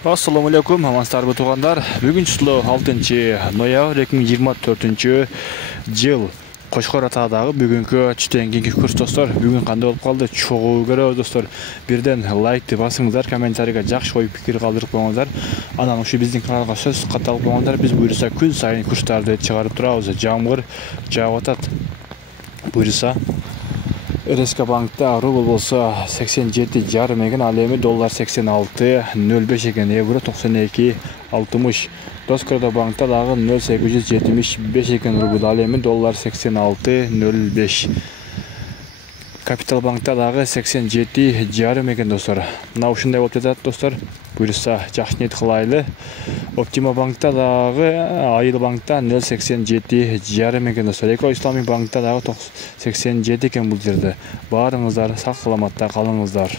Assalamu alaikum, амансыздарбы туғандар. Бүгін число 6 ноябрь 2024 жыл. Қошқар атадағы бүгінгі түстен кеңгі курс достар. Бүгін қандай болып қалды? Чоғу көріп достар. Бірден лайкты басыңыздар, комментарийға жақсы қойып пікір қалдырып қойыңыздар. Анан ушу биздин каналга сөз катталып қойыңыздар. Біз буйруса күн сайын курстарды чыгарып турабыз. Жамгыр жаап атат. Буйруса РСК банкта рубль болса 87,5 екен, ал эми доллар 86,05 екен, евро 92,60. Доскорда банкта дагы 0,875 екен рубль, ал эми доллар 86,05. Капитал банкта дагы 87,5 екен достар. Мына ушундай болуп жатат достар. Буйруса жакшы ниет кылайлы. Оптима банкта дагы, Айыл банкта 0,87,5 екен достар. Эко Исламик банкта дагы 87 екен бул жерде. Барыңыздар сак саламатта калыңыздар.